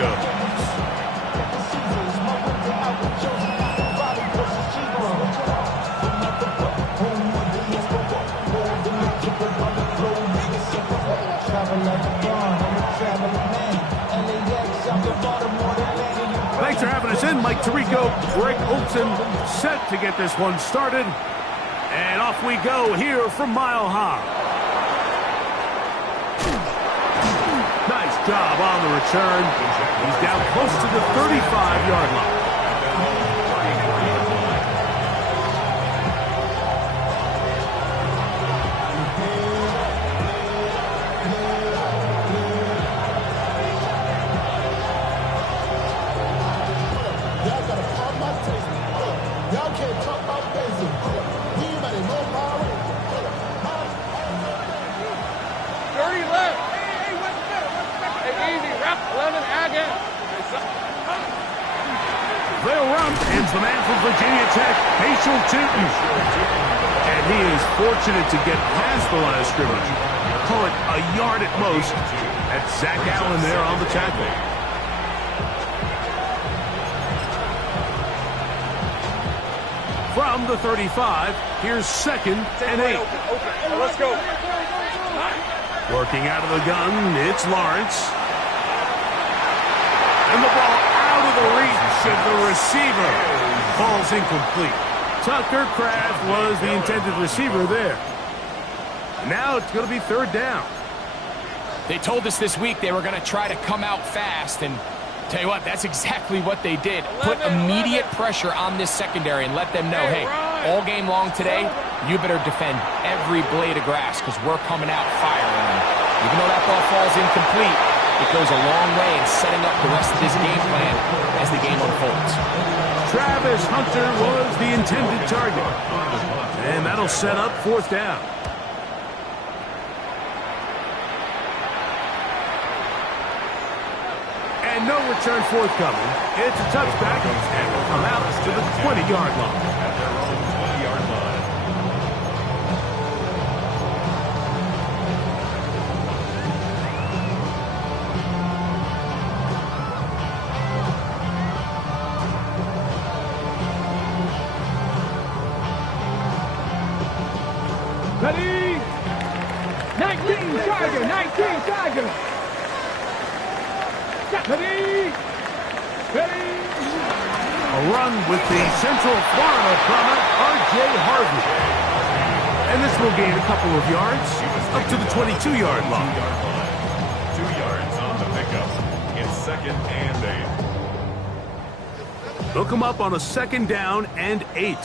Tirico. Thanks for having us in, Mike Tirico. Greg Olson set to get this one started. And off we go here from Mile High. Nice job on the return. He's down close to the 35-yard line. They'll run, and the man from Virginia Tech, Facial Tootin. And he is fortunate to get past the line of scrimmage. Call it a yard at most. That's Zach Allen there on the tackle. From the 35, here's 2nd and 8. Let's go. Working out of the gun, it's Lawrence. And the ball out of the reach of the receiver. Ball's incomplete. Tucker Kraft was the intended receiver there. Now it's going to be 3rd down. They told us this week they were going to try to come out fast, and tell you what, that's exactly what they did. Put immediate pressure on this secondary and let them know, hey, all game long today, you better defend every blade of grass because we're coming out firing. And even though that ball falls incomplete, it goes a long way in setting up the rest of this game plan as the game unfolds. Travis Hunter was the intended target. And that'll set up 4th down. And no return forthcoming. It's a touchback, and will come out to the 20-yard line. At their own 20-yard line. Ready? 19 Tiger, 19 Tiger. Ready? Ready? A run with the Central Florida prominent, R.J. Harvey. And this will gain a couple of yards up to the 22-yard line. 2 yards on the pickup. It's 2nd and 8. They'll come up on a 2nd down and 8.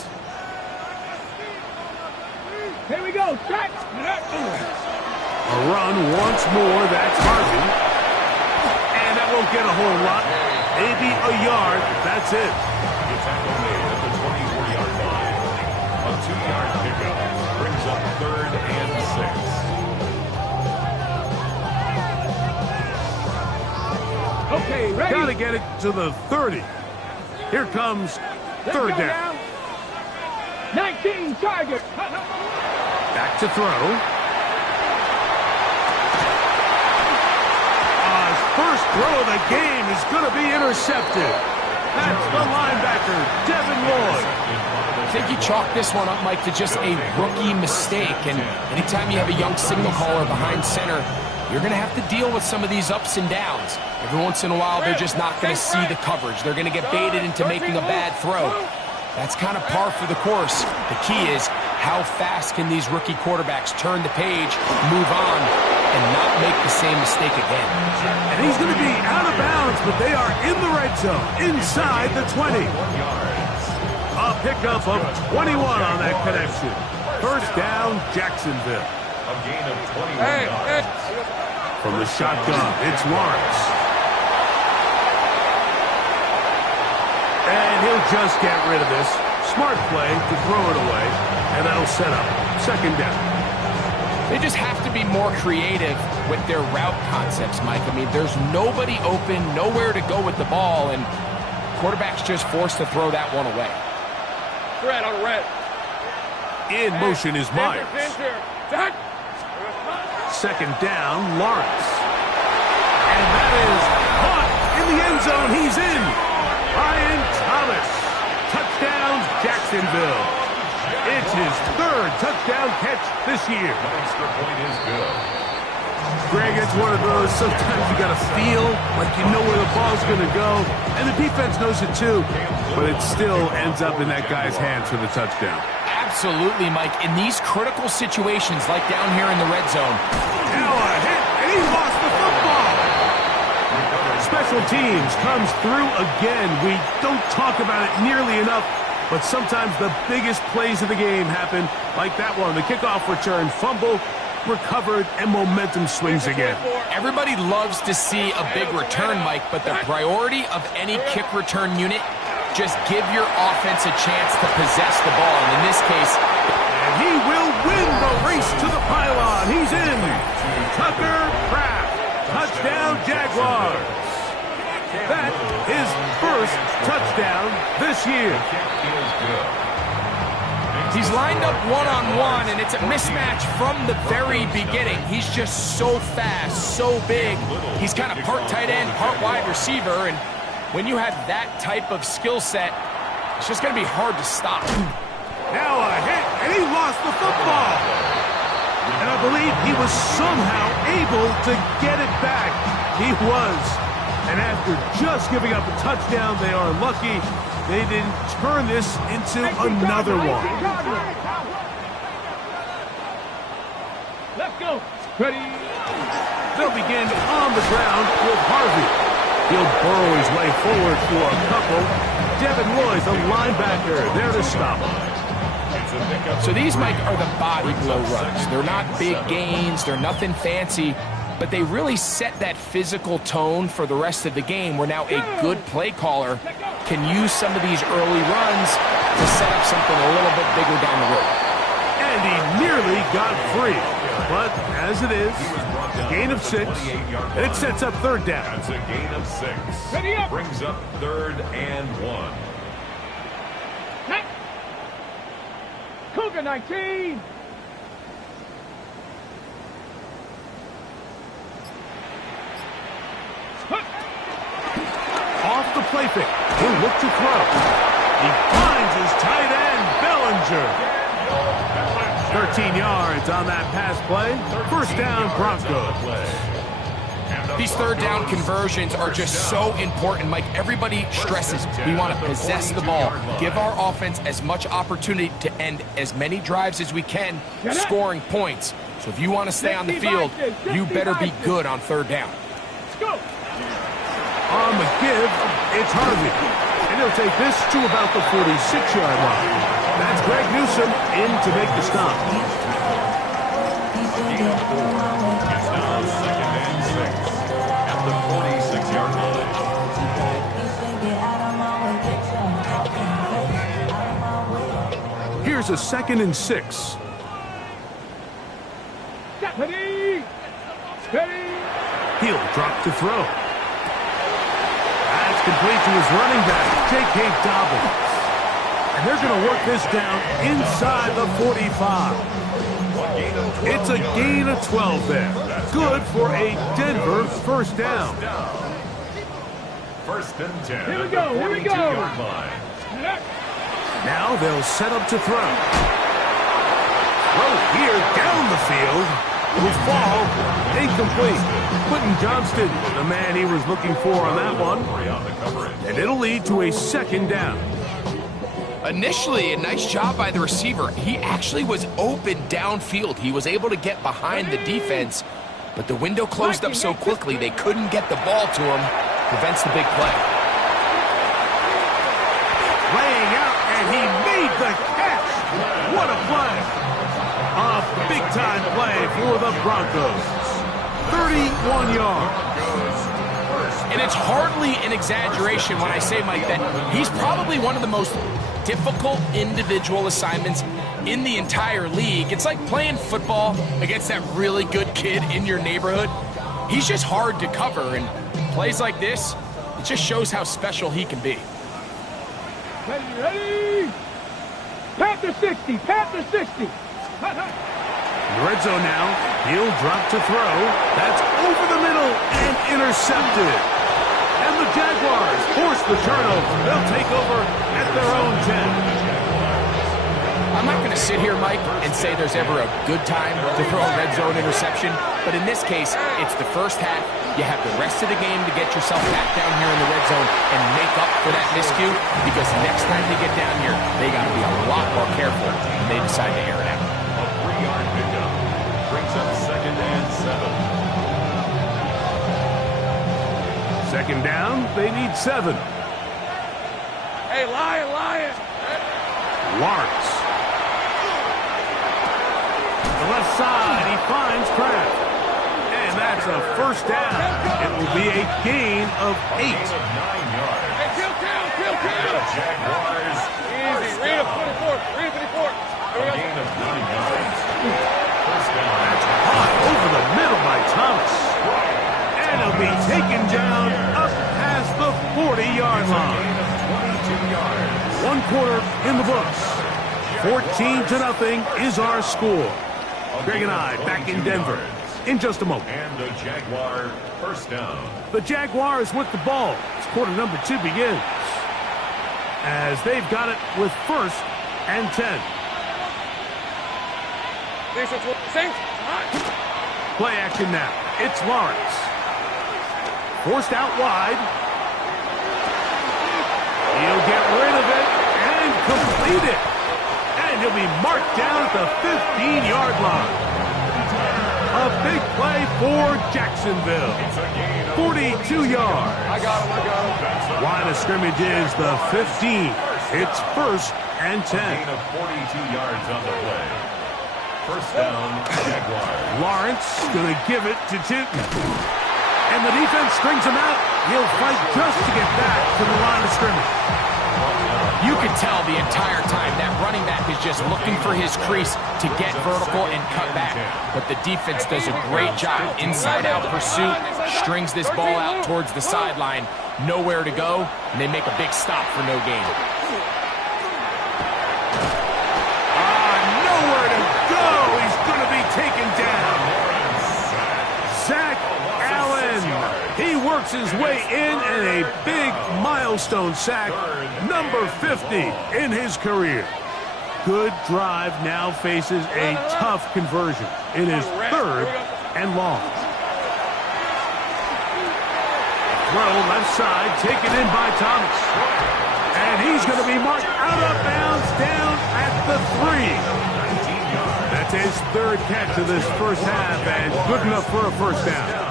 Here we go. Track. A run once more. That's Harvey. And that won't get a whole lot. Maybe a yard. That's it. The tackle made at the 24-yard line. A 2-yard pickup brings up 3rd and 6. Okay, ready. Got to get it to the 30. Here comes 3rd down. 19 target. Back to throw. His first throw of the game is going to be intercepted. That's the linebacker, Devin Lloyd. I think you chalk this one up, Mike, to just a rookie mistake. And anytime you have a young signal caller behind center, you're going to have to deal with some of these ups and downs. Every once in a while, they're just not going to see the coverage. They're going to get baited into making a bad throw. That's kind of par for the course. The key is how fast can these rookie quarterbacks turn the page, move on, and not make the same mistake again. And he's going to be out of bounds, but they are in the red zone, inside the 20. A pickup of 21 on that connection. 1st down, Jacksonville. A gain of 21 yards. From the shotgun, it's Lawrence. And he'll just get rid of this. Smart play to throw it away, and that'll set up 2nd down. They just have to be more creative with their route concepts, Mike. I mean, there's nobody open, nowhere to go with the ball, and quarterback's just forced to throw that one away. Red on red. In motion is Myers. 2nd down, Lawrence. And that is caught in the end Jacksonville. It's his third touchdown catch this year. Extra point is good. Greg, it's one of those, sometimes you got to feel like you know where the ball's going to go, and the defense knows it too, but it still ends up in that guy's hands for the touchdown. Absolutely, Mike. In these critical situations, like down here in the red zone. Now a hit, and he lost the football. Special teams comes through again. We don't talk about it nearly enough, but sometimes the biggest plays of the game happen, like that one, the kickoff return, fumble, recovered, and momentum swings again. Everybody loves to see a big return, Mike, but the priority of any kick return unit, just give your offense a chance to possess the ball. And in this case, and he will win the race to the pylon. He's in. Tucker Kraft. Touchdown, Jaguars. That is first touchdown this year. he's lined up one-on-one, and it's a mismatch from the very beginning. He's just so fast, so big. He's kind of part tight end, part wide receiver, and when you have that type of skill set, it's just going to be hard to stop. Now a hit, and he lost the football. And I believe he was somehow able to get it back. He was. And after just giving up a touchdown, they are lucky they didn't turn this into another one. Let's go. Ready. They'll begin on the ground with Harvey. He'll burrow his way forward for a couple. Devin Roy, the linebacker, there to stop him. So these, Mike, are the body blow runs. They're not big gains. They're nothing fancy. But they really set that physical tone for the rest of the game, where now a good play caller can use some of these early runs to set up something a little bit bigger down the road. And he nearly got free. But as it is, gain of 6, and it sets up third down. That's a gain of 6. Brings up 3rd and 1. Cougar 19. Off the play fake. He'll look to throw. He finds his tight end, Bellinger. 13 yards on that pass play. First down, Broncos. These third down conversions are just so important, Mike. Everybody stresses we want to possess the ball, give our offense as much opportunity to end as many drives as we can, scoring points. So if you want to stay on the field, you better be good on third down. Let's go. On the give, it's Harvey. And he'll take this to about the 46-yard line. That's Greg Newsome in to make the stop. Gain of 4. It's now 2nd and 6 at the 46-yard line. Here's a 2nd and 6. Ready. Ready. He'll drop to throw. That's complete to his running back, J.K. Dobbins. And they're going to work this down inside the 45. It's a gain of 12 there. Good for a Denver first down. 1st and 10. Here we go, here we go. 42-yard line. Now they'll set up to throw. Throw here down the field. Will fall incomplete. Quentin Johnston, the man he was looking for on that one. And it'll lead to a 2nd down. Initially, a nice job by the receiver. He actually was open downfield. He was able to get behind the defense, but the window closed up so quickly they couldn't get the ball to him. Prevents the big play. Laying out, and he made the catch. What a play. A big-time play for the Broncos. 31 yards. And it's hardly an exaggeration when I say, Mike, that he's probably one of the most difficult individual assignments in the entire league. It's like playing football against that really good kid in your neighborhood. He's just hard to cover, and plays like this, it just shows how special he can be. Ready, ready. Panther 60, Panther 60. In the red zone now, he'll drop to throw. That's over the middle and intercepted. And the Jaguars force the turnover. They'll take over at their own 10. I'm not going to sit here, Mike, and say there's ever a good time to throw a red zone interception, but in this case, it's the first half. You have the rest of the game to get yourself back down here in the red zone and make up for that miscue, because next time they get down here, they got to be a lot more careful when they decide to air it out. A 3-yard pickup brings up 2nd and 7. Second down, they need 7. Hey, Lion. Lawrence. The left side, he finds Kraft. And that's a first down. It will be a gain of 8. Gain of 9 yards. Hey, kill. The Jaguars. Easy. Read it 44. A gain of 9 yards. First down. That's high over the middle by Thomas. And he'll be taken down up past the 40-yard line. Gain of 22 yards. 1 quarter in the books. 14-0 is our score. Greg and I back in Denver in just a moment. And the Jaguar first down. The Jaguars with the ball. As quarter number 2 begins. As they've got it with 1st and 10. Play action now. It's Lawrence. Forced out wide. He'll get rid of it and complete it. And he'll be marked down at the 15-yard line. A big play for Jacksonville. 42 yards. I got him. Line of scrimmage is the 15. It's 1st and 10. Gain of 42 yards on the play. First down, Jaguars. Lawrence going to give it to Tootin. And the defense strings him out. He'll fight just to get back to the line of scrimmage. You can tell the entire time that running back is just looking for his crease to get vertical and cut back. But the defense does a great job. Inside-out pursuit, strings this ball out towards the sideline. Nowhere to go, and they make a big stop for no gain. Nowhere to go. He's going to be taken down. Zach Allen. He works his way in and a big milestone sack, number 50 in his career. Good drive now faces a tough conversion. It is 3rd and long. Throw left side, taken in by Thomas. And he's going to be marked out of bounds down at the 3. That's his 3rd catch of this first half and good enough for a first down.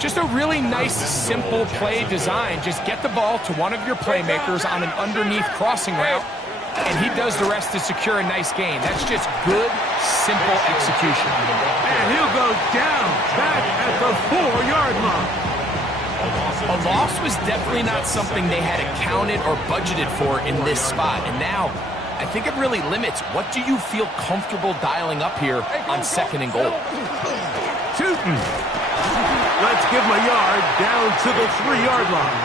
Just a really nice, simple play design. Just get the ball to one of your playmakers on an underneath crossing route, and he does the rest to secure a nice gain. That's just good, simple execution. And he'll go down back at the 4-yard line. A loss was definitely not something they had accounted or budgeted for in this spot, and now I think it really limits what do you feel comfortable dialing up here on 2nd and goal. Tootin. Let's give him a yard down to the 3-yard line.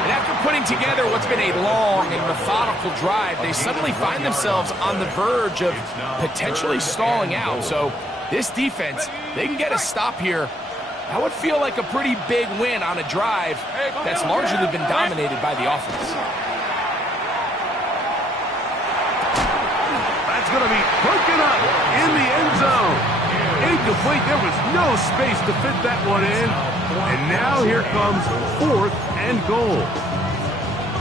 And after putting together what's been a long and methodical drive, they suddenly find themselves on the verge of potentially stalling out. So this defense, they can get a stop here. That would feel like a pretty big win on a drive that's largely been dominated by the offense. That's going to be broken up in the end zone. Incomplete. There was no space to fit that one in. And now here comes 4th and goal.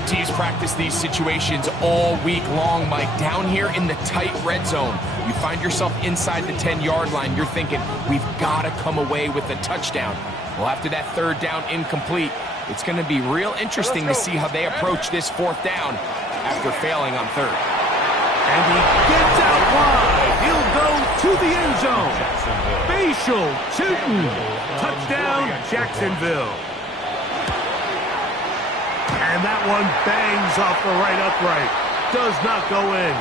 Teams practice these situations all week long, Mike. Down here in the tight red zone, you find yourself inside the 10-yard line. You're thinking, we've got to come away with a touchdown. Well, after that 3rd down incomplete, it's going to be real interesting to see how they approach this 4th down after failing on 3rd. And he gets out wide. He'll go to the end zone. Facial Tootin. Touchdown, Jacksonville. And that one bangs off the right upright. Does not go in.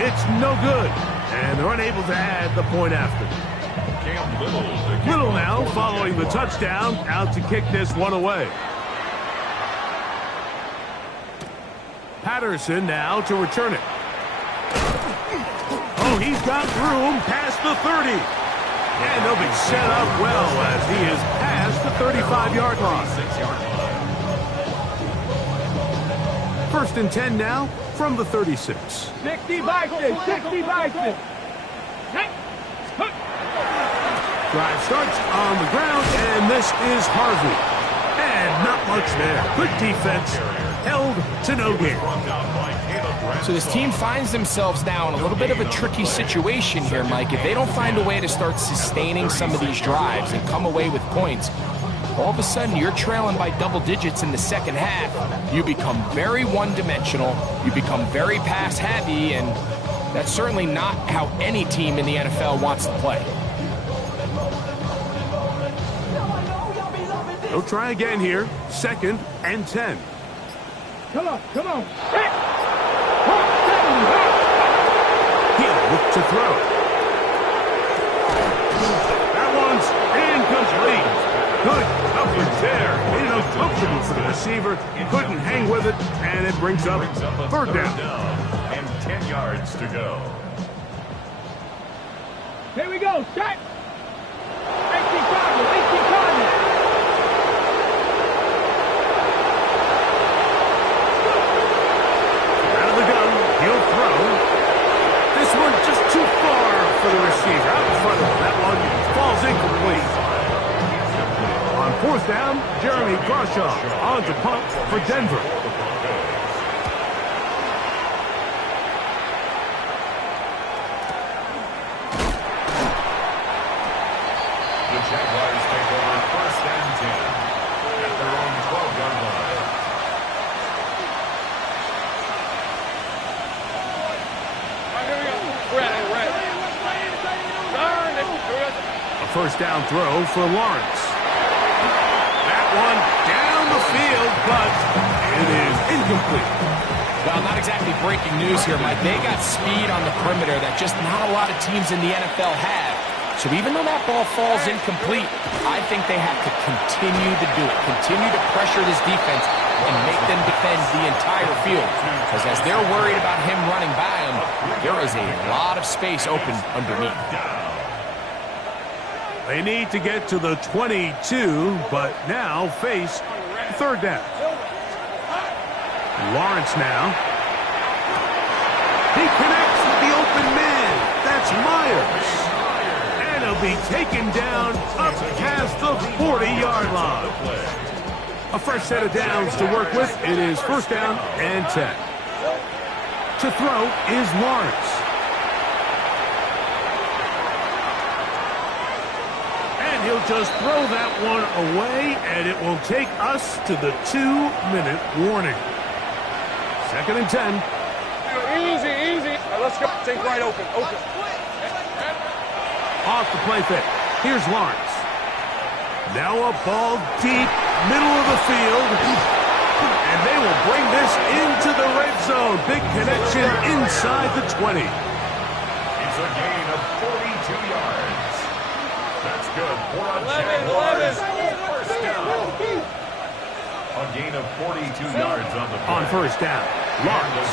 It's no good. And they're unable to add the point after. Little now following the touchdown, out to kick this one away. Patterson now to return it. Oh, he's got room past the 30. And they'll be set up well as he is past the 35-yard line. 1st and 10 now from the 36. 60 Bison, 60 Bison. Drive starts on the ground, and this is Harvey. And not much there. Good defense, held to no gain. So this team finds themselves now in a little bit of a tricky situation here, Mike. If they don't find a way to start sustaining some of these drives and come away with points, all of a sudden you're trailing by double digits in the second half. You become very one-dimensional. You become very pass-heavy, and that's certainly not how any team in the NFL wants to play. They'll try again here. 2nd and 10. Come on, come on. He'll look to throw. That one's incomplete. Good coverage there. Made it uncomfortable for the receiver. Couldn't hang with it, and it brings up third down. And 10 yards to go. Here we go, set. 18 target. He'll throw. This one just too far for the receiver. Out in front of him. That one falls incomplete. On 4th down, Jeremy Crawshaw on to punt for Denver. The Jaguars take over 1st and 10 at their own 12-yard line. A 1st down throw for Lawrence. That one down the field, but it is incomplete. Well, not exactly breaking news here, Mike. They got speed on the perimeter that just not a lot of teams in the NFL have. So even though that ball falls incomplete, I think they have to continue to do it. Continue to pressure this defense and make them defend the entire field. Because as they're worried about him running by them, there is a lot of space open underneath. They need to get to the 22, but now face 3rd down. Lawrence now. He connects with the open man. That's Myers. And he'll be taken down up past the 40-yard line. A fresh set of downs to work with. It is 1st down and 10. To throw is Lawrence. And he'll just throw that one away, and it will take us to the 2-minute warning. 2nd and 10. Easy, easy. Right, let's go. Take right open. Off the play fake. Here's Lawrence. Now a ball deep, middle of the field. And they will bring this into the red zone. Big connection inside the 20. It's a gain of 42 yards. That's good. 11. 1st down. A gain of 42 yards on the play. On 1st down, Lawrence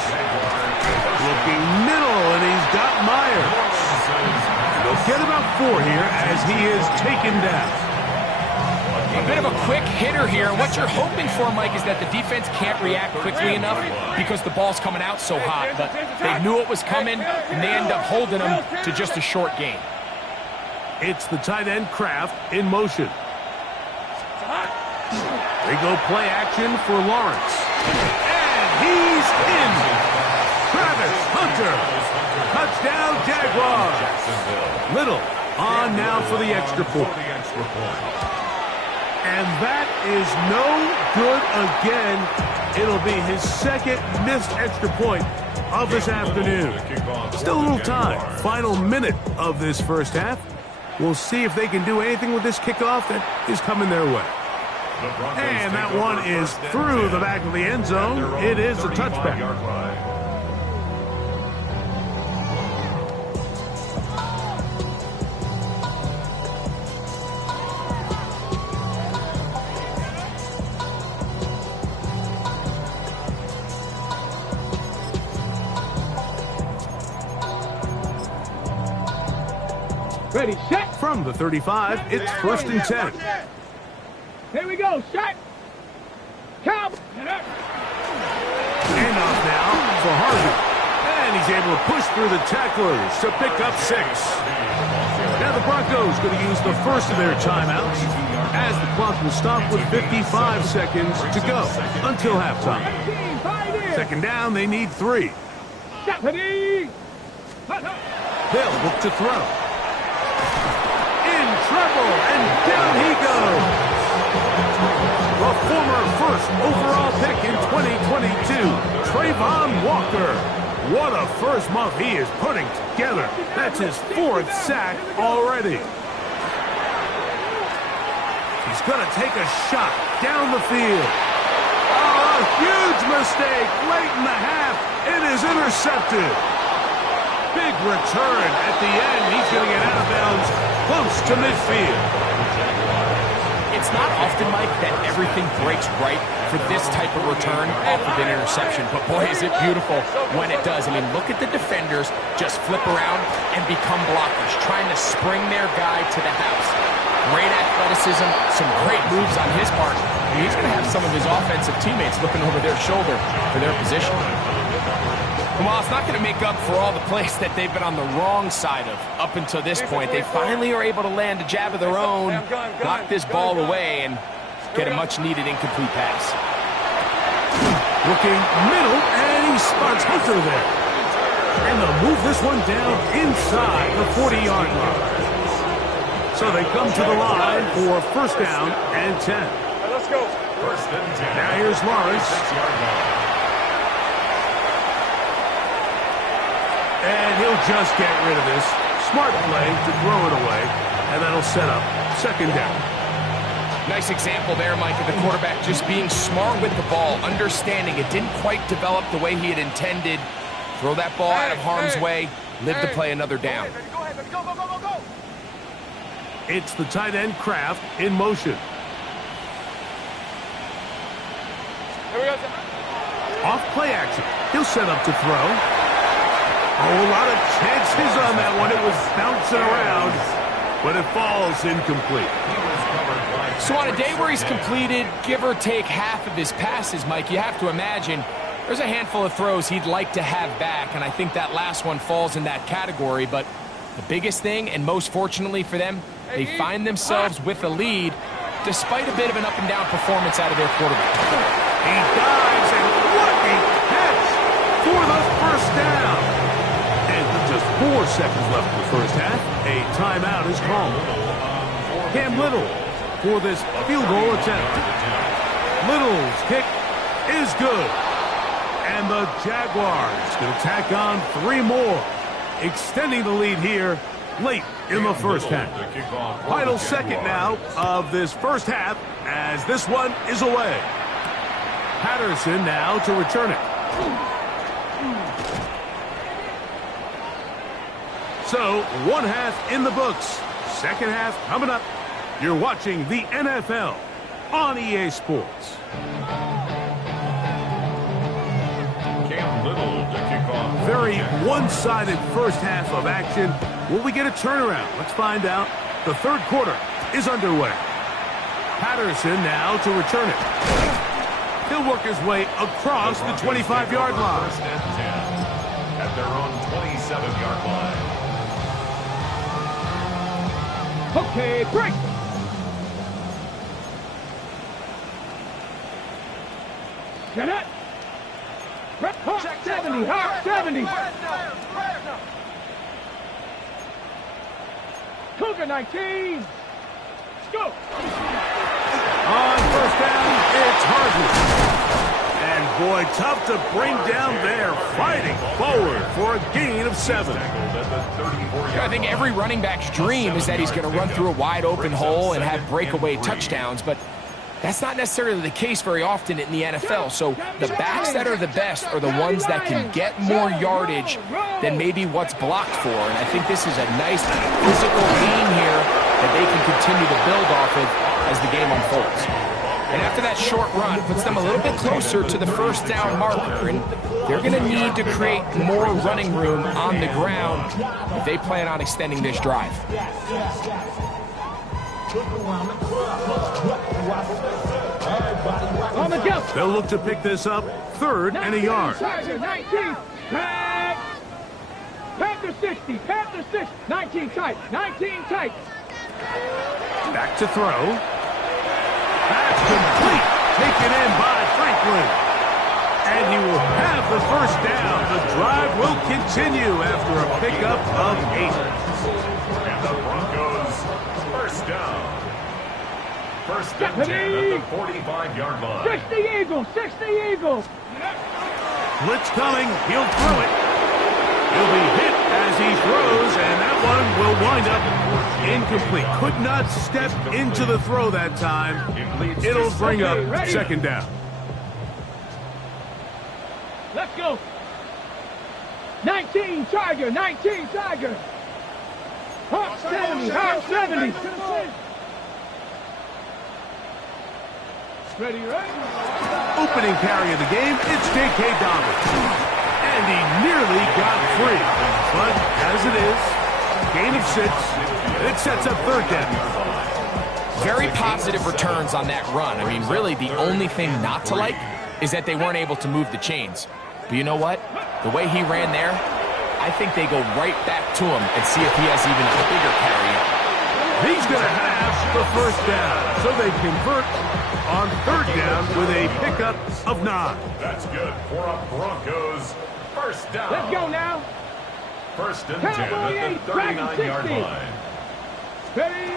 looking middle, and he's got Myers. They'll get about 4 here as he is taken down. A bit of a quick hitter here. What you're hoping for, Mike, is that the defense can't react quickly enough because the ball's coming out so hot. But they knew it was coming, and they end up holding them to just a short gain. It's the tight end Kraft in motion. They go play action for Lawrence. And he's in. Travis Hunter. Touchdown, Jaguars. Little on now for the extra point. And that is no good again. It'll be his 2nd missed extra point of this afternoon. Still a little time. Final minute of this 1st half. We'll see if they can do anything with this kickoff that is coming their way. And that one is through the back of the end zone. It is a touchback. Ready, set. From the 35, it's 1st and 10. Here we go, set. Count. Handoff now for Harvey. And he's able to push through the tacklers to pick up 6. Now the Broncos going to use the first of their timeouts as the clock will stop with 55 seconds to go until halftime. Second down, they need 3. They'll look to throw. In trouble, and down he goes. The former first overall pick in 2022, Trayvon Walker. What a first month he is putting together. That's his 4th sack already. He's going to take a shot down the field. Oh, a huge mistake late in the half. It is intercepted. Big return at the end. He's going to get out of bounds close to midfield. It's not often, Mike, that everything breaks right for this type of return off of an interception. But, boy, is it beautiful when it does. I mean, look at the defenders just flip around and become blockers, trying to spring their guy to the house. Great athleticism, some great moves on his part. And he's going to have some of his offensive teammates looking over their shoulder for their position. And while it's not going to make up for all the plays that they've been on the wrong side of up until this point, they finally are able to land a jab of their own, knock this ball away, and get a much-needed incomplete pass. Looking middle, and he spots Hunter there. And they'll move this one down inside the 40-yard line. So they come to the line for first down and 10. Let's go. Now here's Lawrence. And he'll just get rid of this. Smart play to throw it away. And that'll set up second down. Nice example there, Mike, of the quarterback just being smart with the ball, understanding it didn't quite develop the way he had intended. Throw that ball out of harm's way, live to play another down. Go ahead, go, go, go, go, go. It's the tight end Kraft in motion. Here we go. Off play action. He'll set up to throw. Oh, a lot of chances on that one. It was bouncing around, but it falls incomplete. So on a day where he's completed, give or take half of his passes, Mike, you have to imagine there's a handful of throws he'd like to have back, and I think that last one falls in that category. But the biggest thing, and most fortunately for them, they find themselves with a lead despite a bit of an up-and-down performance out of their quarterback. He dives, and what a catch for the first down. And with just 4 seconds left in the first half, a timeout is called. Cam Little for this field goal attempt. Little's kick is good. And the Jaguars going to tack on 3 more, extending the lead here late in the first half. Final second now of this first half as this one is away. Patterson now to return it. So, one half in the books. Second half coming up. You're watching the NFL on EA Sports. Cam Little to kick off. Very one-sided first half of action. Will we get a turnaround? Let's find out. The third quarter is underway. Patterson now to return it. He'll work his way across the 25-yard line. First and 10 at their own 27-yard line. Okay, break. Get it. Check 70, hard 70. Cougar 19. Let's go. On first down, it's Harvey. And boy, tough to bring down there, fighting forward for a gain of 7. I think every running back's dream is that he's going to run through a wide open hole and have breakaway touchdowns, but that's not necessarily the case very often in the NFL. So the backs that are the best are the ones that can get more yardage than maybe what's blocked for. And I think this is a nice physical game here that they can continue to build off of as the game unfolds. And after that short run, puts them a little bit closer to the first down marker. And they're going to need to create more running room on the ground if they plan on extending this drive. They'll look to pick this up, 3rd and a yard. 19, back. Panther 60, Panther 6, 19 tight, 19 tight. Back to throw. That's complete. Taken in by Franklin. And he will have the 1st down. The drive will continue after a pickup of 8. And the Broncos, 1st down. 1st and 10 at the 45-yard line. 60 Eagles, 60 Eagles. Blitz coming. He'll throw it. He'll be hit as he throws, and that one will wind up incomplete. Could not step into the throw that time. It'll bring up 2nd down. Let's go. 19 Tiger, 19 Tiger. Hawk 70, Hawk 70. Ready, right? Opening carry of the game, it's J.K. Dobbins. And he nearly got free. But as it is, gain of 6, it sets up 3rd down. Very positive returns on that run. I mean, really, the only thing not to like is that they weren't able to move the chains. But you know what? The way he ran there, I think they go right back to him and see if he has even a bigger carry. He's going to have the 1st down. So they convert on 3rd down with a pickup of 9. That's good for a Broncos 1st down. Let's go now. 1st and 10 at the 39-yard line. Ready.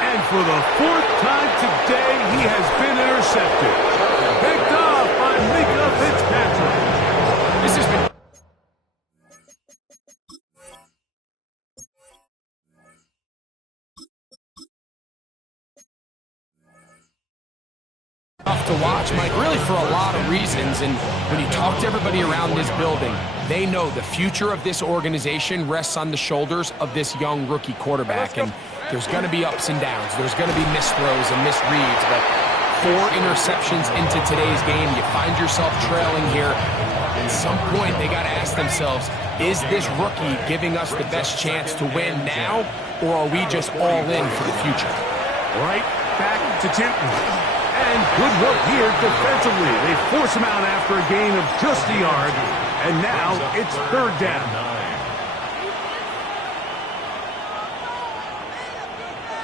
And for the 4th time today, he has been intercepted. Picked off by Mika Fitzpatrick. This has been tough to watch, Mike, really for a lot of reasons. And when you talk to everybody around this building, they know the future of this organization rests on the shoulders of this young rookie quarterback. And there's going to be ups and downs. There's going to be missed throws and missed reads. But 4 interceptions into today's game, you find yourself trailing here. At some point, they got to ask themselves, is this rookie giving us the best chance to win now, or are we just all in for the future? Right back to Tipton. And good work here defensively. They force him out after a gain of just a yard. And now it's 3rd down.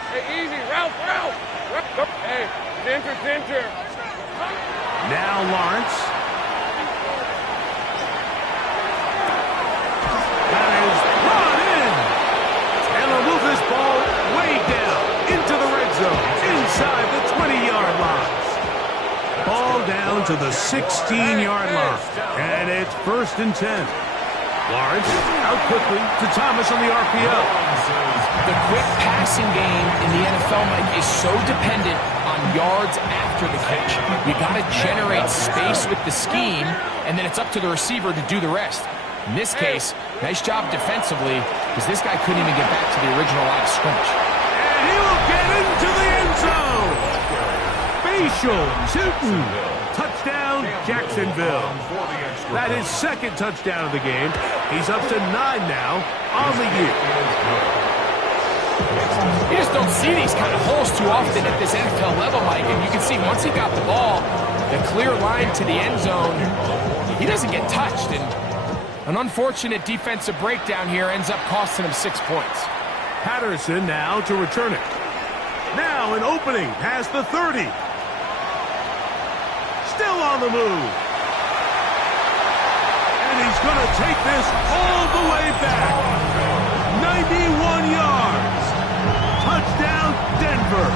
Hey, easy, Ralph. Hey, center. Now Lawrence. That is brought in. And they'll move this ball way down into the red zone, inside the 20-yard line. Ball down to the 16-yard line. And it's 1st and 10. Lawrence out quickly to Thomas on the RPO. The quick passing game in the NFL, Mike, is so dependent on yards after the catch. You got to generate space with the scheme, and then it's up to the receiver to do the rest. In this case, nice job defensively, because this guy couldn't even get back to the original line of scrimmage. And he will get into the end zone. Facial shooting. Touchdown, Jacksonville. That is 2nd touchdown of the game. He's up to 9 now on the year. You just don't see these kind of holes too often at this NFL level, Mike. And you can see once he got the ball, the clear line to the end zone, he doesn't get touched. And an unfortunate defensive breakdown here ends up costing him 6 points. Patterson now to return it. Now an opening past the 30. Still on the move. And he's going to take this all the way back. 91 yards. Touchdown, Denver.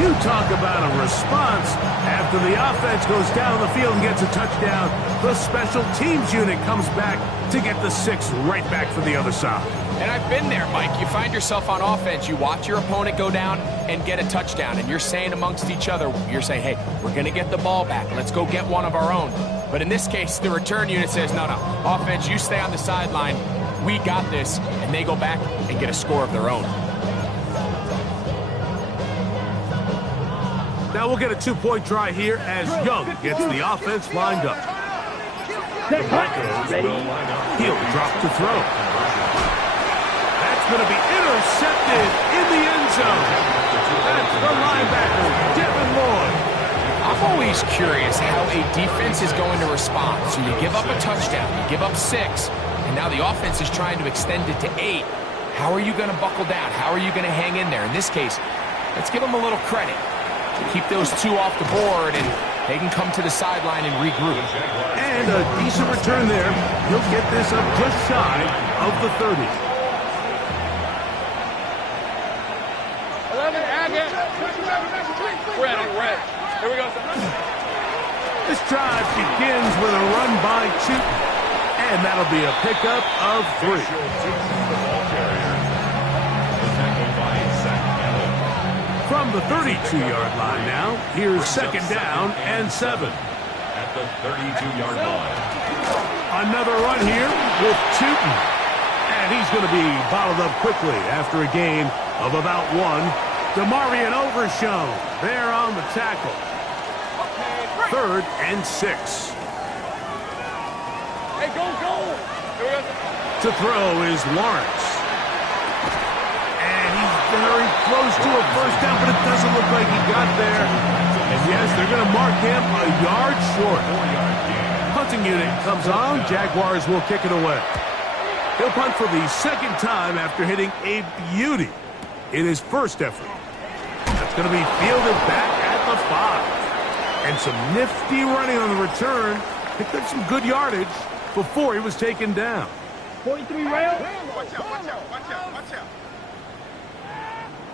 You talk about a response. After the offense goes down the field and gets a touchdown, the special teams unit comes back to get the 6 right back for the other side. And I've been there, Mike. You find yourself on offense, you watch your opponent go down and get a touchdown, and you're saying amongst each other, you're saying, hey, we're going to get the ball back. Let's go get one of our own. But in this case, the return unit says, no, offense, you stay on the sideline. We got this. And they go back and get a score of their own. Now we'll get a 2-point try here as Young gets the offense lined up. He'll drop to throw. That's going to be intercepted in the end zone. That's the linebacker, Devin Lloyd. I'm always curious how a defense is going to respond. So you give up a touchdown, you give up 6, and now the offense is trying to extend it to 8. How are you going to buckle down? How are you going to hang in there? In this case, let's give them a little credit. Keep those 2 off the board, and they can come to the sideline and regroup. And a decent return there. He'll get this up just shy of the 30. 11, Agate. Red. Here we go. This drive begins with a run by Chooton, and that'll be a pickup of 3. From the 32-yard line now, here's second down and 7. At the 32-yard line. Another run here with Chooton. And he's going to be bottled up quickly after a gain of about 1. DeMarvion Overshown there on the tackle. 3rd and 6. Hey, go. Here we go. To throw is Lawrence. And he's very close to a first down, but it doesn't look like he got there. And yes, they're going to mark him a yard short. Punting unit comes on. Jaguars will kick it away. He'll punt for the second time after hitting a beauty in his first effort. That's going to be fielded back at the 5. And some nifty running on the return. Picked up some good yardage before he was taken down. 43 rail. Watch out.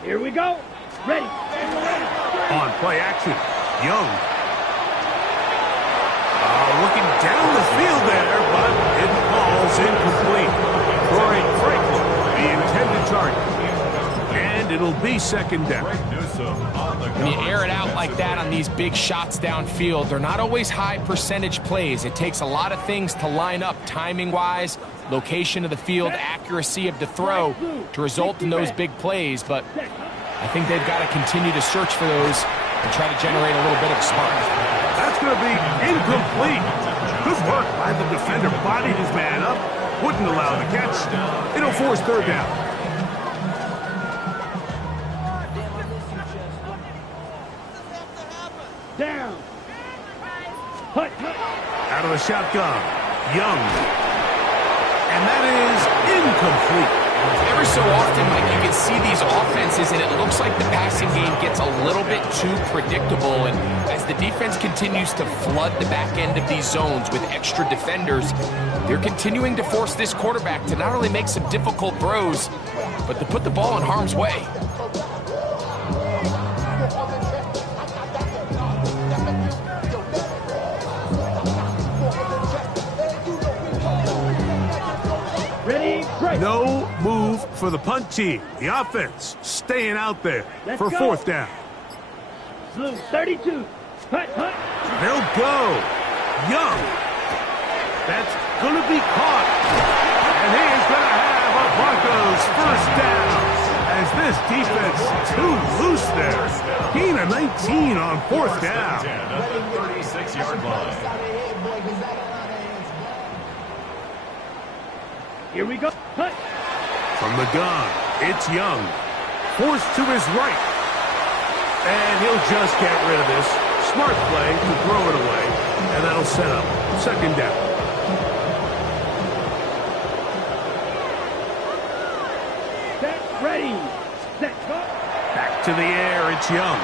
Here we go. Ready. On play action, Young. Looking down the field there, but it falls incomplete. Troy Franklin, the intended target. And it'll be second down. When you air it out like that on these big shots downfield, they're not always high percentage plays. It takes a lot of things to line up timing-wise, location of the field, accuracy of the throw to result in those big plays. But I think they've got to continue to search for those and try to generate a little bit of spark. That's going to be incomplete. Good work by the defender. Bodied his man up. Wouldn't allow the catch. It'll force 3rd down. Down. Hut. Out of the shotgun, Young. And that is incomplete. Every so often, Mike, you can see these offenses, and it looks like the passing game gets a little bit too predictable. And as the defense continues to flood the back end of these zones with extra defenders, they're continuing to force this quarterback to not only make some difficult throws, but to put the ball in harm's way. No move for the punt team. The offense staying out there for 4th down. Blue 32. Hut. They'll go. Young. That's going to be caught. And he is going to have a Broncos first down. As this defense too loose there. Gain of 19 on 4th down. At the 36-yard line. Here we go. Hut. From the gun, it's Young. Forced to his right. And he'll just get rid of this. Smart play to throw it away. And that'll set up second down. Set. Ready. Set. Go. Back to the air, it's Young.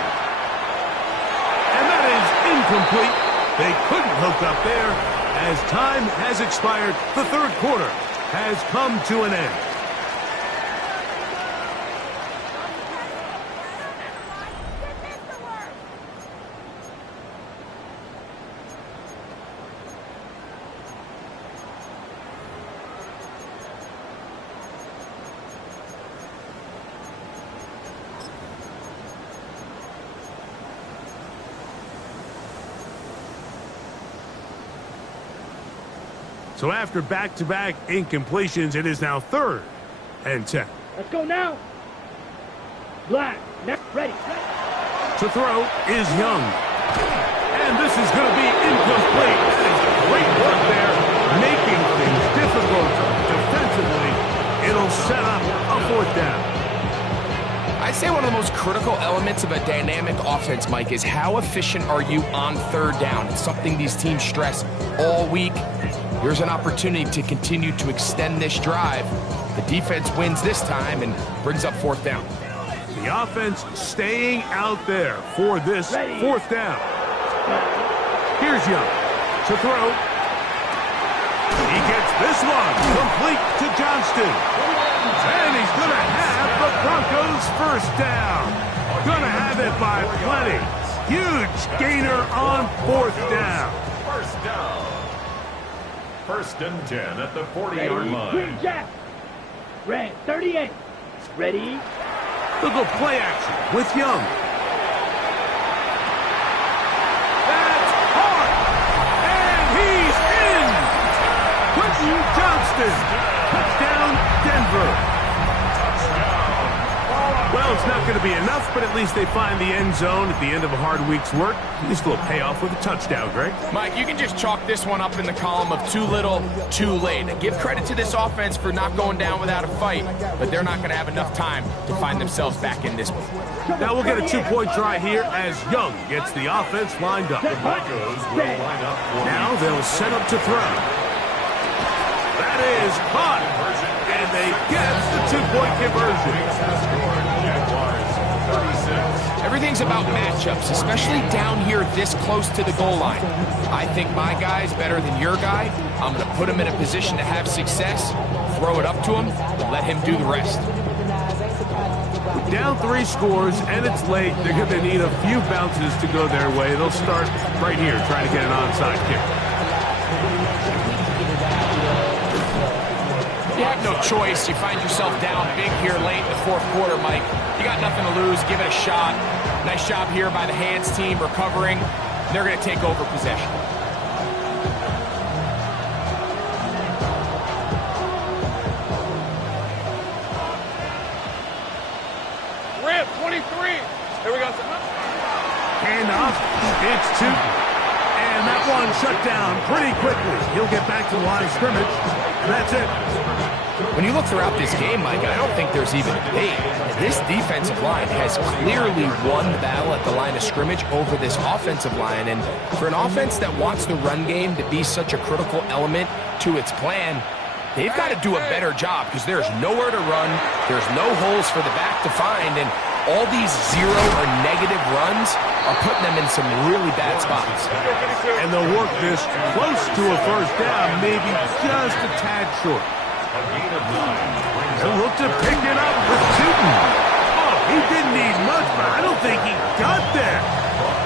And that is incomplete. They couldn't hook up there. As time has expired, the 3rd quarter has come to an end. So after back-to-back incompletions, it is now 3rd and 10. Let's go now. Black. Next. Ready. To throw is Young. And this is going to be incomplete. That is great work there, making things difficult defensively. It'll will set up a 4th down. I'd say one of the most critical elements of a dynamic offense, Mike, is how efficient are you on 3rd down? It's something these teams stress all week. Here's an opportunity to continue to extend this drive. The defense wins this time and brings up 4th down. The offense staying out there for this 4th down. Here's Young to throw. He gets this one complete to Johnston. And he's going to have the Broncos 1st down. Going to have it by plenty. Huge gainer on 4th down. 1st down. 1st and 10 at the 40-yard line. Green Jack. Red 38. Ready? They'll go play action with Young. That's hard. And he's in. Quentin Johnston. Touchdown, Denver. Well, it's not going to be enough, but at least they find the end zone at the end of a hard week's work. This will pay off with a touchdown, Greg. Mike, you can just chalk this one up in the column of too little, too late. And give credit to this offense for not going down without a fight, but they're not going to have enough time to find themselves back in this one. Now we'll get a 2-point try here as Young gets the offense lined up. The Broncos will line up for Now they'll set up to throw. That is caught. And they get the 2-point conversion. Everything's about matchups, especially down here this close to the goal line. I think my guy's better than your guy. I'm going to put him in a position to have success, throw it up to him, and let him do the rest. Down 3 scores, and it's late. They're going to need a few bounces to go their way. They'll start right here, trying to get an onside kick. You have no choice. You find yourself down big here late in the 4th quarter, Mike. You got nothing to lose. Give it a shot. Nice job here by the hands team recovering. They're going to take over possession. Rip, 23. Here we go. Handoff. It's Tootin. And that one shut down pretty quickly. He'll get back to the line of scrimmage. And that's it. When you look throughout this game, Mike, I don't think there's even a debate. This defensive line has clearly won the battle at the line of scrimmage over this offensive line. And for an offense that wants the run game to be such a critical element to its plan, they've got to do a better job because there's nowhere to run. There's no holes for the back to find. And all these 0 or negative runs are putting them in some really bad spots. And they'll work this close to a 1st down, maybe just a tad short. They'll look to pick it up with Tootin. Oh, he didn't need much, but I don't think he got there.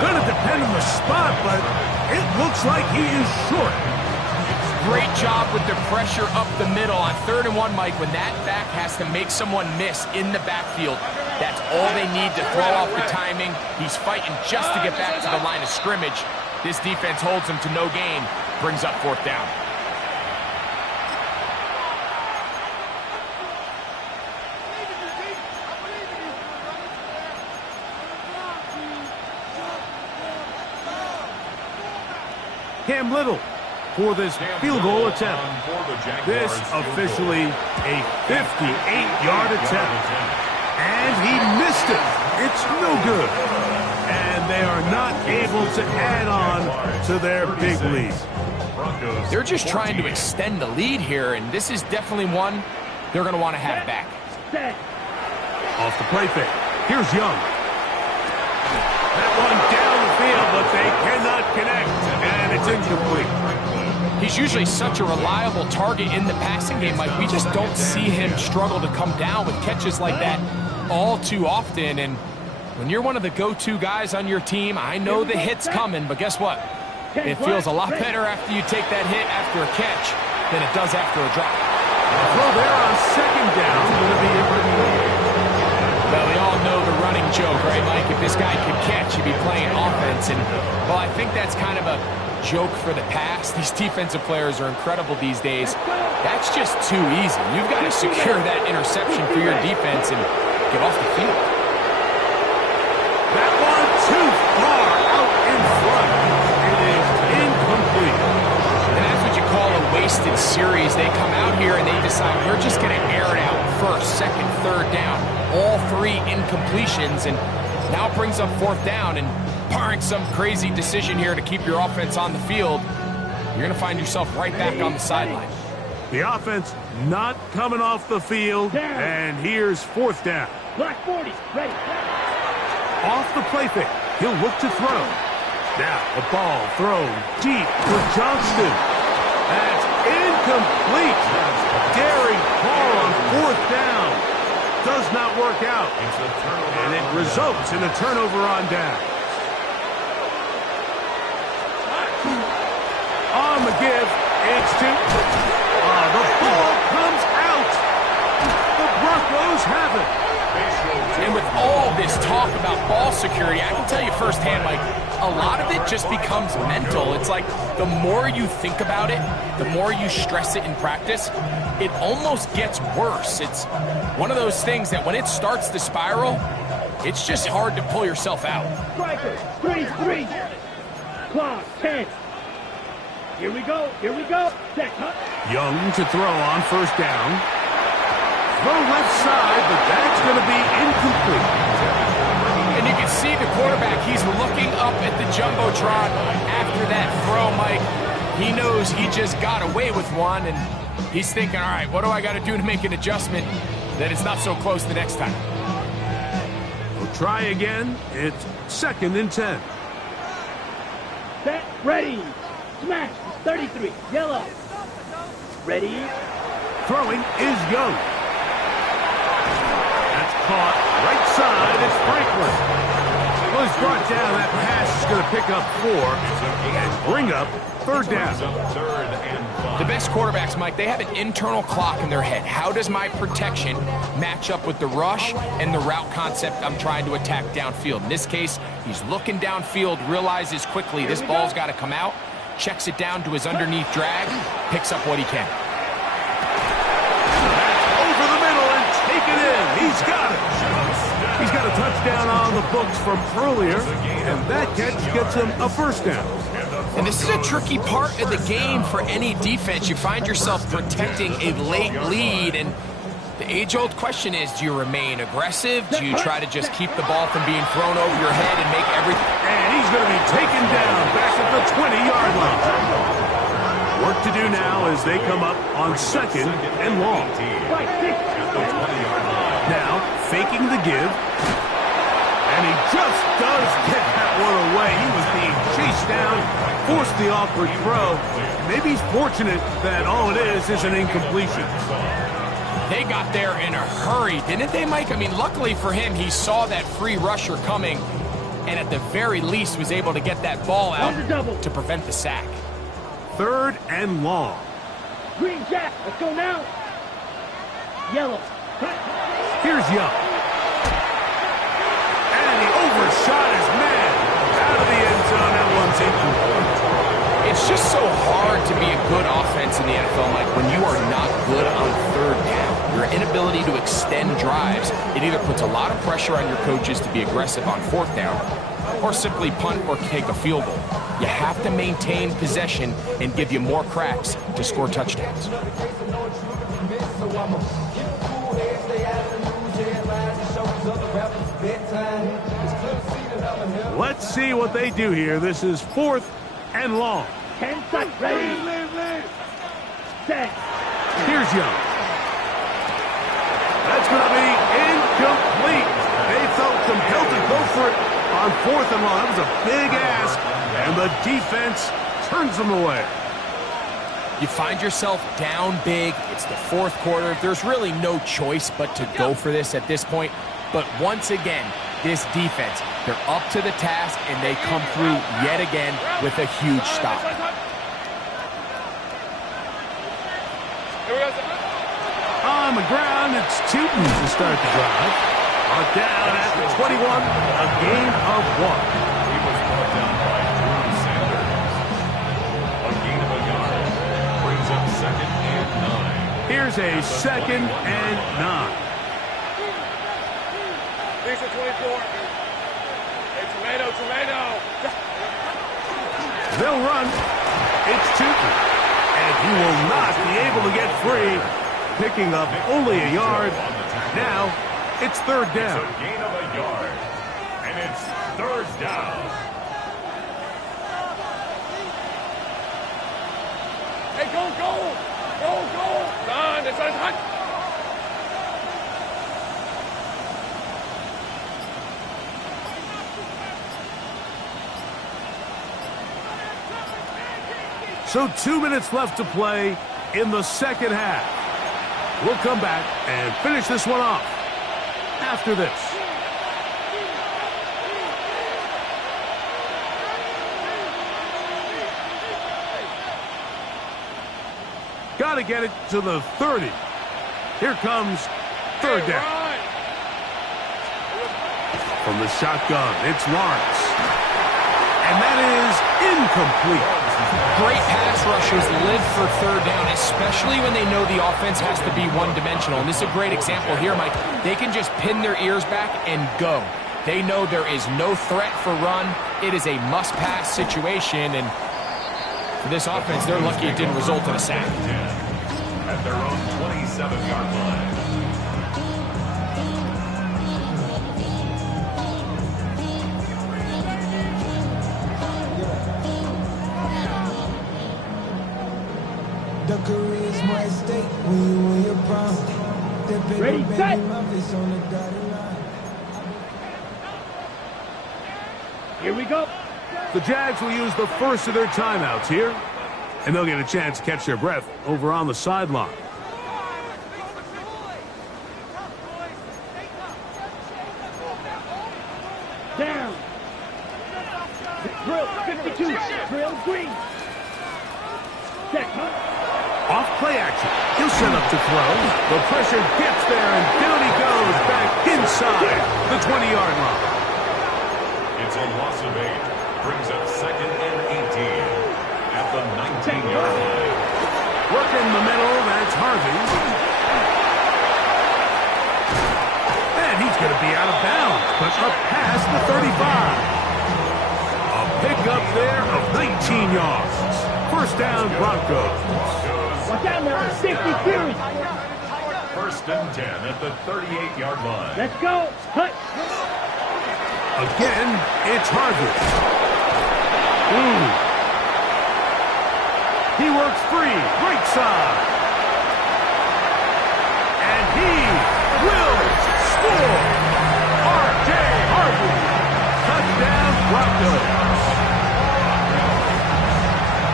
Gonna depend on the spot, but it looks like he is short. Great job with the pressure up the middle on 3rd and 1, Mike. When that back has to make someone miss in the backfield, that's all they need to throw off the timing. He's fighting just to get back to the line of scrimmage. This defense holds him to no gain, brings up 4th down. Cam Little for this field goal attempt. This officially a 58-yard attempt. And he missed it. It's no good. And they are not able to add on to their big lead. They're just trying to extend the lead here, and this is definitely one they're going to want to have back. Off the play fake. Here's Young. That one down the field, but they cannot connect, and it's incomplete. He's usually such a reliable target in the passing game, Mike. We just don't see him struggle to come down with catches like that all too often. And when you're one of the go-to guys on your team, I know the hit's coming, but guess what? It feels a lot better after you take that hit after a catch than it does after a drop. Well, they're on 2nd down. Well, we all know the running joke, right, Mike? If this guy could catch, he'd be playing offense. And, well, I think that's kind of a joke for the past. These defensive players are incredible these days. That's just too easy. You've got to secure that interception for your defense and get off the field. That one too far out in front. It is incomplete. And that's what you call a wasted series. They come out here and they decide we're just going to air it out. 3 incompletions, and now it brings up 4th down, and barring some crazy decision here to keep your offense on the field, you're going to find yourself right back on the sideline. The offense not coming off the field, and here's 4th down. Black 40, ready. Off the play fake, he'll look to throw. Now the ball thrown deep for Johnston. That's incomplete. Daring call on 4th down. Does not work out. And it results in a turnover on down. On the give, it's to... the ball comes out. The Broncos have it. And with all this talk about ball security, I can tell you firsthand, Mike, a lot of it just becomes mental. It's like the more you think about it, the more you stress it in practice, it almost gets worse. It's one of those things that when it starts to spiral, it's just hard to pull yourself out. Striker, 3-3. Clock, 10. Here we go. Set, huh? Young to throw on 1st down. Throw left side, but that's going to be incomplete. And you can see the quarterback, he's looking up at the Jumbotron after that throw, Mike. He knows he just got away with one, and he's thinking, all right, what do I got to do to make an adjustment that it's not so close the next time? We'll try again. It's 2nd and 10. Set, ready. Smash, 33, yellow. Ready. Throwing is Young. That's caught right side. It's Franklin. Well, he's brought down. That pass is going to pick up 4 and bring up 3rd down. The best quarterbacks, Mike, they have an internal clock in their head. How does my protection match up with the rush and the route concept I'm trying to attack downfield? In this case, he's looking downfield, realizes quickly this ball's got to come out, checks it down to his underneath drag, picks up what he can. Over the middle and take it in. He's got it. He's got a touchdown on the books from earlier, and that catch gets him a 1st down. And this is a tricky part of the game for any defense. You find yourself protecting a late lead, and the age-old question is, do you remain aggressive? Do you try to just keep the ball from being thrown over your head and make everything... And he's going to be taken down back at the 20-yard line. Work to do now as they come up on 2nd and long. Now, faking the give. And he just does get that one away. He was being chased down, forced the awkward throw. Maybe he's fortunate that all it is an incompletion. They got there in a hurry, didn't they, Mike? I mean, luckily for him, he saw that free rusher coming, and at the very least was able to get that ball out to prevent the sack. 3rd and long. Green Jack, let's go now. Yellow. Here's Young. And he overshot his man. Out of the end zone, that one's incomplete. It's just so hard to be a good offense in the NFL, Mike, when you are not good on 3rd down. Your inability to extend drives, it either puts a lot of pressure on your coaches to be aggressive on 4th down, or simply punt or take a field goal. You have to maintain possession and give you more cracks to score touchdowns. Let's see what they do here. This is 4th and long. 10 seconds, ready. Set. Here's Young. That's going to be incomplete. They felt compelled to go for it on 4th and long. That was a big ask, and the defense turns them away. You find yourself down big. It's the 4th quarter. There's really no choice but to go for this at this point. But once again, this defense, they're up to the task, and they come through yet again with a huge stop. On the ground, it's Tootin to start the drive. Down at the 21, a gain of 1. He was brought down by Drew Sanders. A gain of a yard brings up 2nd and 9. Here's a 2nd and 9. These are 24. Hey, tomato. They'll run. It's Tootin. And he will not be able to get free, picking up only a yard. Now, It's third down. It's a gain of a yard. And it's third down. Hey, go, go! Go, go! Done, it's a hut! So 2 minutes left to play in the second half. We'll come back and finish this one off after this. Got to get it to the 30. Here comes third down. From the shotgun, it's Lawrence. And that is incomplete. Great pass rushers live for third down, especially when they know the offense has to be one-dimensional. And this is a great example here, Mike. They can just pin their ears back and go. They know there is no threat for run. It is a must-pass situation, and for this offense, they're lucky it didn't result in a sack. At their own 27-yard line. The career's more at stake when you win your prom. Ready, set. Here we go. The Jags will use the first of their timeouts here, and they'll get a chance to catch their breath over on the sideline. Down. Drill 52. Drill green. Check, huh? Off play action. He'll set up to throw. The pressure gets there, and down he goes back inside the 20-yard line. It's a loss of 8. Brings up 2nd and 18 at the 19-yard line. Working the middle, that's Harvey. And he's going to be out of bounds, but up past the 35. A pickup there of 19 yards. First down, Broncos. Watch out now. Safety clearance. First and 10 at the 38-yard line. Let's go. Hut. Again, it's Harvey. He works free, right side. And he will score. R.J. Harvey. Touchdown, Broncos.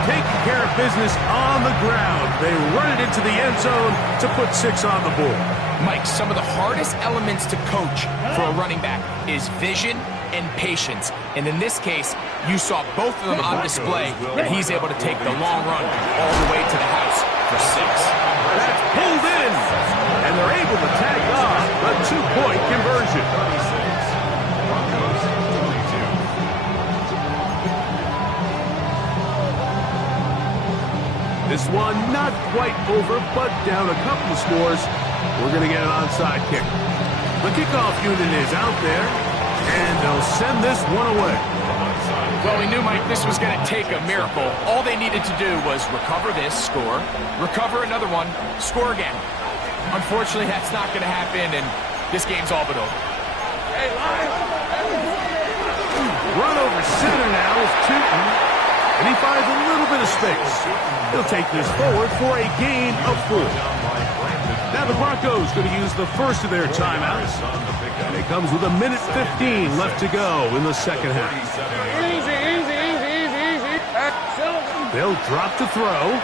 Taking care of business on the ground. They run it into the end zone to put 6 on the board. Mike, some of the hardest elements to coach for a running back is vision and patience. And in this case, you saw both of them on display, and he's able to take the long run all the way to the house for 6. That's pulled in, and they're able to tag on a 2-point conversion. 36. Broncos 32. This one not quite over, but down a couple of scores. We're going to get an onside kick. The kickoff unit is out there, and they'll send this one away. Well, we knew, Mike, this was going to take a miracle. All they needed to do was recover this, score, recover another one, score again. Unfortunately, that's not going to happen, and this game's all but over. Hey, Lions! Run over center now is Tootin, and he finds a little bit of space. He'll take this forward for a gain of 4. Now the Broncos going to use the first of their timeouts. And it comes with 1:15 left to go in the second half. Easy, easy, easy, easy, easy. They'll drop to throw.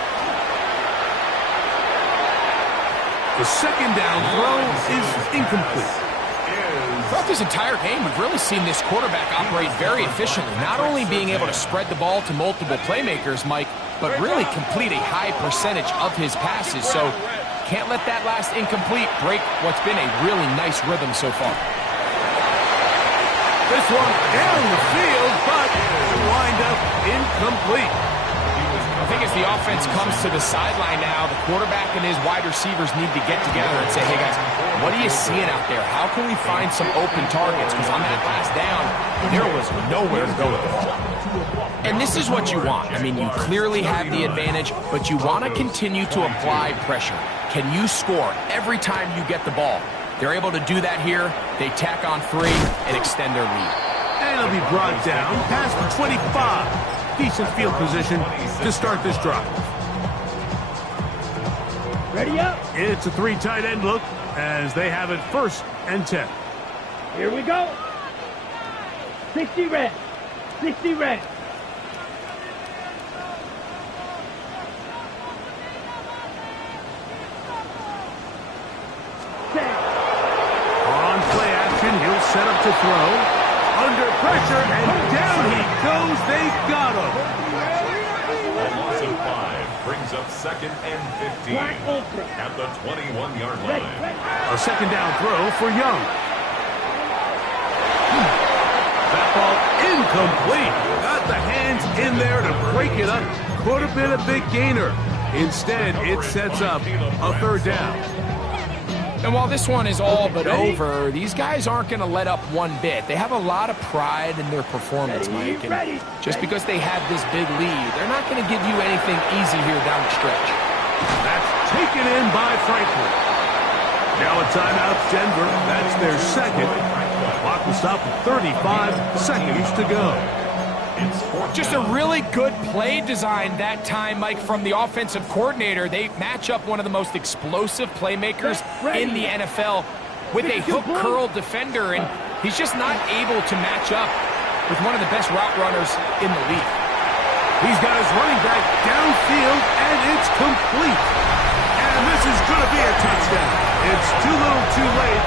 The second down throw is incomplete. Throughout this entire game, we've really seen this quarterback operate very efficiently, not only being able to spread the ball to multiple playmakers, Mike, but really complete a high percentage of his passes. So can't let that last incomplete break what's been a really nice rhythm so far. This one down the field, but wind up incomplete. I think as the offense comes to the sideline now, the quarterback and his wide receivers need to get together and say, hey guys, what are you seeing out there? How can we find some open targets? Because on that last down, there was nowhere to go with the ball. And this is what you want. I mean, you clearly have the advantage, but you want to continue to apply pressure. Can you score every time you get the ball? They're able to do that here. They tack on 3 and extend their lead. And it'll be brought down past the 25. Decent field position to start this drive. Ready up. It's a 3 tight end look as they have it 1st and 10. Here we go. 60 red. 60 red. On play action, he'll set up to throw. Under pressure, and down he goes. They got him. A loss of 5 brings up 2nd and 15 at the 21-yard line. A 2nd down throw for Young. That ball incomplete. Got the hands in there to break it up. Could have been a big gainer. Instead, it sets up a 3rd down. And while this one is all but over, these guys aren't going to let up one bit. They have a lot of pride in their performance, Mike. And just because they have this big lead, they're not going to give you anything easy here down the stretch. That's taken in by Franklin. Now a timeout, Denver. That's their 2nd. Clock will stop at 35 seconds to go. Just a really good play design that time, Mike, from the offensive coordinator. They match up one of the most explosive playmakers in the NFL with a hook curl defender, and he's just not able to match up with one of the best route runners in the league. He's got his running back downfield, and it's complete. And this is going to be a touchdown. It's too little too late.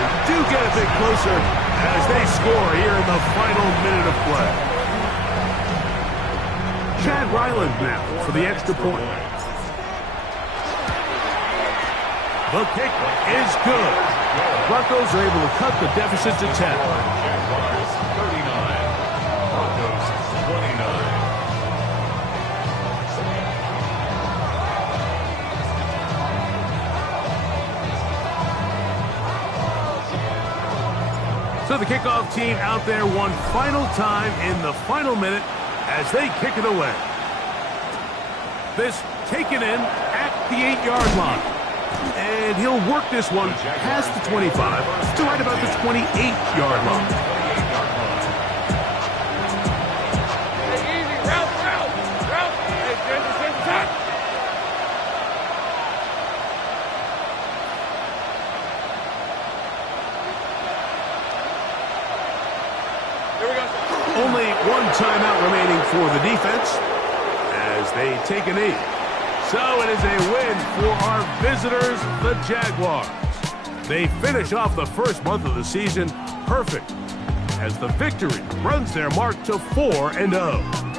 They do get a bit closer as they score here in the final minute of play. Chad Ryland now for the extra point. The kick is good. Broncos are able to cut the deficit to 10. Jaguars 39, Broncos 29. So the kickoff team out there one final time in the final minute as they kick it away. This taken in at the 8-yard line. And he'll work this one past the 25 to right about the 28-yard line. Hey, easy. Route. Hey, change the top. Here we go. Only one timeout remaining for the defense as they take a knee. So it is a win for our visitors, the Jaguars. They finish off the first month of the season perfect as the victory runs their mark to 4-0.